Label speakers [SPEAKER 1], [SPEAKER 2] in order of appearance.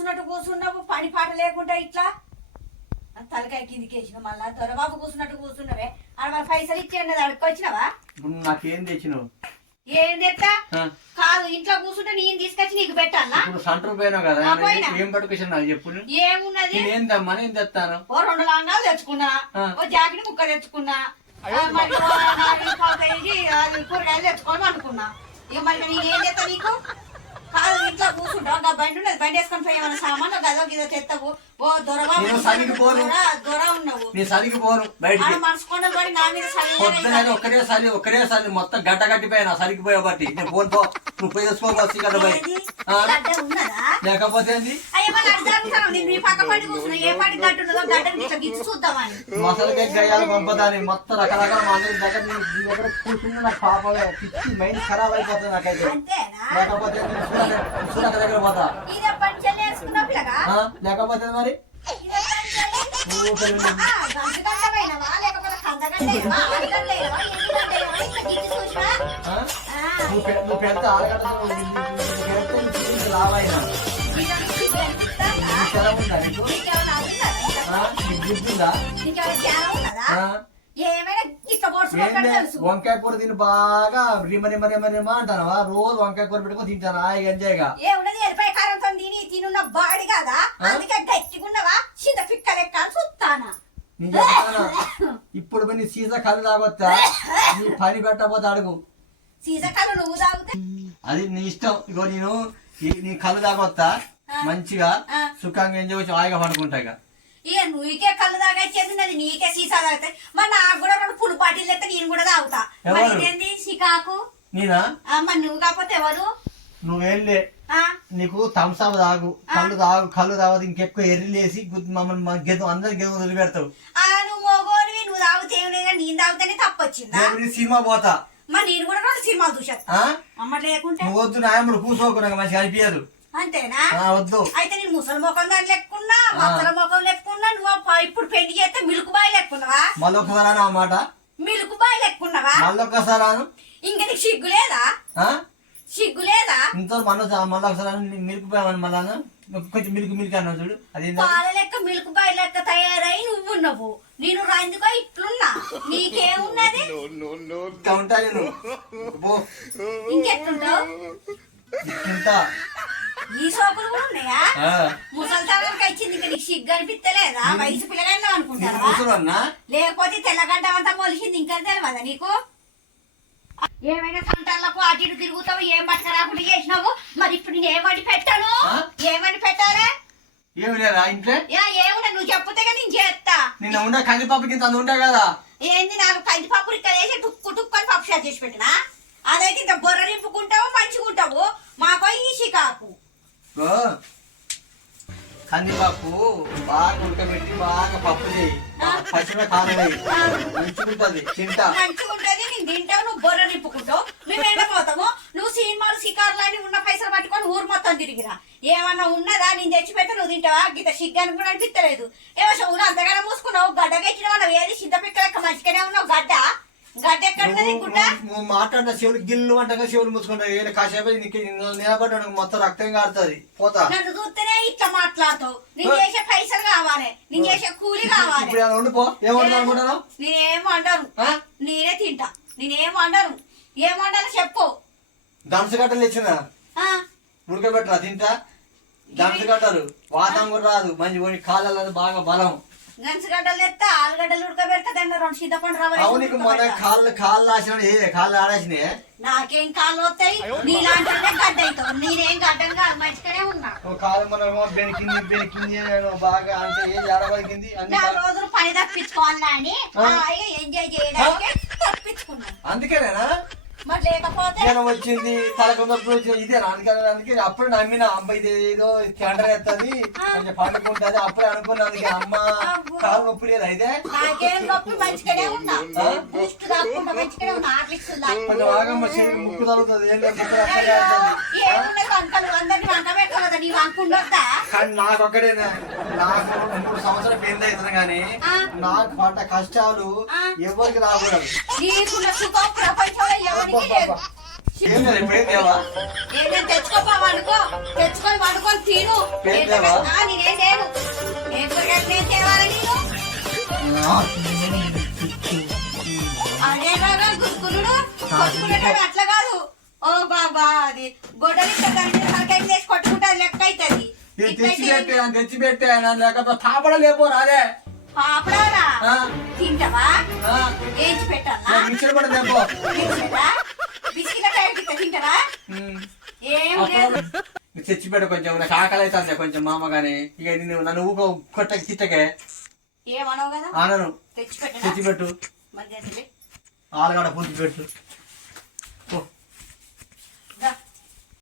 [SPEAKER 1] కూర్చున్నట్టు కూర్చున్నావు పని పాట లేకుండా ఇట్లా? తలకాయ కిందికి వేసిన మళ్ళా దొరబాబు కూర్చున్నట్టు కూర్చున్నావే. ఆడ మరి పైసలు ఇచ్చేయండి అడుక్కొచ్చినావా
[SPEAKER 2] ఇప్పుడు నాకేం తెచ్చినావు?
[SPEAKER 1] ఏం తెస్తా కాదు ఇంట్లో కూర్చుంటే నేను తీసుకొచ్చి నీకు పెట్టాలా?
[SPEAKER 2] ఇప్పుడు సంటర్ పోయినావు కదా
[SPEAKER 1] ఆ, పోయినా.
[SPEAKER 2] ఏం పట్టుకొచ్చాను నాకు చెప్పు
[SPEAKER 1] ఏమున్నది?
[SPEAKER 2] నేను తెస్తాను
[SPEAKER 1] ఓ రెండు లాంగాలు తెచ్చుకున్నా. ఓ జాకెట్ ముక్క తెచ్చుకున్నా అది కూరగాయలు తెచ్చుకోవడం అనుకున్నా. ఇక మరి నేను ఏం చేస్తా నీకు? కాదు ఇంట్లో కూర్చుంటావు? ఇంకా బండి ఉన్నది. బండి వేసుకొని పోయి ఏమైనా సామాన్లు గదో గిదో తెస్తావు ఓ
[SPEAKER 2] నేను పోను.
[SPEAKER 1] దొర ఉన్నావు.
[SPEAKER 2] నీ సరికి పోను.
[SPEAKER 1] ఆడ
[SPEAKER 2] బయటికి
[SPEAKER 1] మనసుకుండా పడి నా మీద
[SPEAKER 2] పొద్దున సారి సారి మొత్తం గడ్డ కట్టిపోయినా సరికి పోయా బట్టి. నేను పోను పో. నువ్వు పోయి కదా
[SPEAKER 1] ఉన్నదా?
[SPEAKER 2] లేకపోతే మసలకే గయ్యాలు పంపదాని. మొత్తం రకరకాల మందుల దగ్గర నాకు పాపమే పిచ్చి మైండ్ ఖరాబ్ అయిపోతుంది నాకైతే. లేకపోతే నేను సునక- సునక దగ్గర పోతా? లేకపోతే మరి నువ్వు పెళ్ళి-
[SPEAKER 1] ఆ, గంటగంటమైనవా? లేకపోతే కందగంటేనవా? అరగంటేనవా? ఎన్నిగంటేనవా? ఇట్లా గిచ్చి చూసినా?
[SPEAKER 2] ఆ?
[SPEAKER 1] ఆ,
[SPEAKER 2] నువ్వు పె- నువ్వు పెడితే ఆడగడ్డ లావైనా
[SPEAKER 1] ఇదంతా నీకు కనిపిస్తుందా?
[SPEAKER 2] క్షణం ఉందా నీకు?
[SPEAKER 1] ఏమైనా
[SPEAKER 2] వంకాయ కూర తిని బాగా రిమ రిమ రిమ రిమ అంటానవా? రోజు వంకాయ కూర పెట్టుకొని తింటాను ఎంజాయ్గా.
[SPEAKER 1] ఏమున్నది ఎల్లిపాయ కారంతో తిని తినున్న బాడి కదా? అందుకే గట్టిగున్నవా? చింత పిక్క లెక్క అని చూస్తానా
[SPEAKER 2] ఇప్పుడు నీ సీసా కళ్ళు తాగొచ్చా నీ పని పెట్టకపోతే అడుగు.
[SPEAKER 1] సీసకాలు నువ్వు తాగితే?
[SPEAKER 2] అది నీ ఇష్టం. ఇగో నేను నీ కళ్ళు తాగొస్తా మంచిగా. సుఖంగా ఎంజాయ్ వచ్చి హాయిగా పడుకుంటా ఇక.
[SPEAKER 1] ఇక నువ్వుకే కళ్ళు తాగచ్చేది నాది నీకే సీసా తాగితే. మరి నాకు కూడా రెండు పులు పాటీలు అయితే నేను కూడా తాగుతా. మరి
[SPEAKER 2] ఎవరు?
[SPEAKER 1] ఇదేంది సికాకు
[SPEAKER 2] నేనా
[SPEAKER 1] ఆ, మరి నువ్వు కాకపోతే ఎవరు?
[SPEAKER 2] నువ్వేళ్ళే.
[SPEAKER 1] ఆ,
[SPEAKER 2] నీకు థమ్స్అప్ తాగు. కళ్ళు తాగు కళ్ళు తాగదు ఇంకెక్కువ ఎర్రిలేసి గుద్దు మమ్మల్ని మా గెద అందరి గెద వదిలిపెడతావు
[SPEAKER 1] ఆ, నువ్వు మోగోనివి నువ్వు తాగితే ఏమి లేదు? కానీ నేను తాగితేనే తప్పొచ్చిందా?
[SPEAKER 2] రేపు నీ సినిమా పోతా.
[SPEAKER 1] మరి నేను కూడా రెండు సినిమాలు చూసేస్తా.
[SPEAKER 2] ఆ?
[SPEAKER 1] అమ్మ లేకుంటే?
[SPEAKER 2] నువ్వు వద్దు నాయముడు కూర్చోకు నాకు మంచిగా అనిపించదు
[SPEAKER 1] అంతేనా?
[SPEAKER 2] వద్దు.
[SPEAKER 1] అయితే నేను ముసలి ముఖం దాని లెక్కున్నా మచ్చల ముఖం లెక్కున్నా నువ్వు ఇప్పుడు పెళ్ళి చేస్తే మిల్క్ బాయ్ లెక్కున్నావా?
[SPEAKER 2] మళ్ళీ ఒకసారి అను ఆ మాట.
[SPEAKER 1] మిల్క్ బాయ్ లెక్కున్నావా?
[SPEAKER 2] మళ్ళీ ఒక్కసారి అను.
[SPEAKER 1] ఇంక నీకు సిగ్గు లేదా?
[SPEAKER 2] ఆ?
[SPEAKER 1] సిగ్గు లేదా?
[SPEAKER 2] ఇంత మళ్ళీ మళ్ళీ ఒకసారి అను. నీ మిల్క్ మళ్ళీ అను. కొంచెం మిల్క్ మిల్క్ అన్నావు చూడు. అది ఏందో.
[SPEAKER 1] పాల లెక్క మిల్క్ బాయ్ లెక్క తయారై నువ్వు ఉన్నావు నేను రందుకో ఇట్లున్నా. నీకేమున్నది?
[SPEAKER 2] ఇంకా ఉంటా నేను. పో
[SPEAKER 1] ఇంకెట్లుంటావు? ఈ సోకులు కూడా ఉన్నాయా?
[SPEAKER 2] ఆ.
[SPEAKER 1] ముసలి తనకి వచ్చింది ఇంకా నీకు సిగ్గు అనిపిస్తలేదా? వయసు పిల్లగా అనుకుంటారా? లేకపోతే తెల్లగడ్డ అంతా మొలిసింది ఇంకా తెలియదా నీకు? ఏమైనా సంటాలకు అటు ఇటు తిరుగుతావు ఏం పట్టుక రాకుండా చేసినావు? మరి ఇప్పుడు నేను ఏమని పెట్టాను? ఏమని పెట్టారా
[SPEAKER 2] ఏమి లేదా ఇంట్లో?
[SPEAKER 1] యా ఏమున్నా నువ్వు చెప్తే నేను చేస్తా.
[SPEAKER 2] నిన్న ఉండే కందిపప్పు కింద ఉండే కదా.
[SPEAKER 1] ఏంది నాకు కంది పప్పు ఇక్కడ వేసి టుక్కు టుక్కు అని పప్పు షాట్ చేసి పెట్టినా? అదైతే ఇంత బొర్ర నింపుకుంటావు మంచిగా ఉంటావు మాకో ఈ షికాకు
[SPEAKER 2] కందిపప్పు బాగా ఉడకబెట్టి బాగా పప్పు చేయి. తింటా.
[SPEAKER 1] నేను తింటావు నువ్వు బొర్ర నింపుకుంటావు. మేము ఎండపోతాము నువ్వు సినిమాలు షికారులు అని ఉన్న పైసలు పట్టుకొని ఊరు మొత్తం తిరిగిరా. ఏమన్నా ఉన్నదా? నేను తెచ్చి పెడితే నువ్వు తింటావా? గీత సిగ్గానికి కూడా అనిపిస్తలేదు. ఏమో చెవులు అంతగానే మూసుకున్నావు. గడ్డ గెచ్చినావు ఏది సిద్ధ పిక్కలెక్క మంచిగానే ఉన్నావు? గడ్డ?
[SPEAKER 2] మాట్లాడిన చెవులు గిల్లు అంటగా చెవులు మూసుకుంటావు ఏ కాసేపు నిలబడ్డాడు మొత్తం రక్తం కారుతుంది. పోతా.
[SPEAKER 1] చూస్తేనే ఇట్లా మాట్లాడతావు. నేను చేసే పైసలు కావాలి. నేను చేసే కూలి కావాలి.
[SPEAKER 2] ఇప్పుడు ఉండిపో. ఏమంటారు అనుకుంటాను
[SPEAKER 1] నేనేం వండను.
[SPEAKER 2] ఆ?
[SPEAKER 1] నేనే తింటా. నేనేం వండను. ఏం వండాలో చెప్పు.
[SPEAKER 2] దంసగడ్డలు ఇచ్చిన
[SPEAKER 1] ఆ,
[SPEAKER 2] ఉడకబెట్టరా తింటా. దంసగడ్డలు వాతం కూడా రాదు. మంచి పోయి కాళ్ళలో బాగా బలం.
[SPEAKER 1] గంచగడ్డలు ఎత్తా ఆలుగడ్డలు ఉడకబెడతా దాంట్లో రెండు సీతపండు రవ్వ
[SPEAKER 2] అవును నీకు మన
[SPEAKER 1] ఉడకబెడతా.
[SPEAKER 2] కాళ్ళు కాళ్ళు రాసిన ఏ కాళ్ళు ఆడేసినాయి?
[SPEAKER 1] నాకేం కాళ్ళు వస్తాయి నీలాంటి గడ్డ అవుతావు నేనేం గడ్డను కాదు మంచిగానే ఉన్నా.
[SPEAKER 2] ఓ కాలు మన బెనికింది బెనికింది అని బాగా అంటే ఏది ఆడబడికింది అన్ని
[SPEAKER 1] నా
[SPEAKER 2] బాగా-
[SPEAKER 1] రోజులు పని తప్పించుకోవాలా అని
[SPEAKER 2] ఆ?
[SPEAKER 1] హాయిగా ఎంజాయ్ చేయడానికి తప్పించుకున్నాను.
[SPEAKER 2] అందుకేనేనా?
[SPEAKER 1] మరి లేకపోతే
[SPEAKER 2] జనం వచ్చింది తలకొందరు వచ్చింది ఇదే అందుకే అప్పుడు నమ్మిన అమ్మ ఇది ఏదో క్యాండర్ ఎత్తది కొంచెం పండుకుంటది అప్పుడే అనుకున్నా అందుకే అమ్మ కాలు నొప్పి లేదు అయితే? కొంచెం ఆగమ్మ ముక్కు తగ్గుతుంది ఏం కానీ నాకు ఒక్కడేనా నాకు మూడు సంవత్సరాలు పెళ్ళి అవుతుంది కానీ.
[SPEAKER 1] నాకు
[SPEAKER 2] పడ్డ కష్టాలు. ఎవరికి రాకూడదు.
[SPEAKER 1] ఏదైనా తెచ్చుకోపా వండుకో తెచ్చుకొని వండుకొని తిను. నేనేం నేను తేవాలి నేను అదే బాగా గురుకులుడు కొట్టుకునేటప్పుడు అట్లా కాదు. ఓ బాబా అది మీద తలకాయ వేసి కొట్టుకుంటే లెక్క అవుతుంది
[SPEAKER 2] నేను తెచ్చి పెట్టే తెచ్చి పెట్టే లేకపోతే తాపడ లేపో రాదే
[SPEAKER 1] పాపడారా తింటావా? ఏంచి పెట్టాలా?
[SPEAKER 2] మిక్సర్ కూడా ఉమ్.
[SPEAKER 1] ఏం లేదు.
[SPEAKER 2] కొంచెం నాకు ఆకలి అవుతుంది కొంచెం మామ గాని. ఇక నువ్వు నన్ను ఊకో కొట్టకి తిట్టకే.
[SPEAKER 1] ఏమనవు కదా?
[SPEAKER 2] ఆనను
[SPEAKER 1] తెచ్చి పెట్టరా
[SPEAKER 2] తెచ్చి పెట్టు
[SPEAKER 1] మరి చేసి
[SPEAKER 2] ఆలుగడ్డ పులుసు పెట్టు.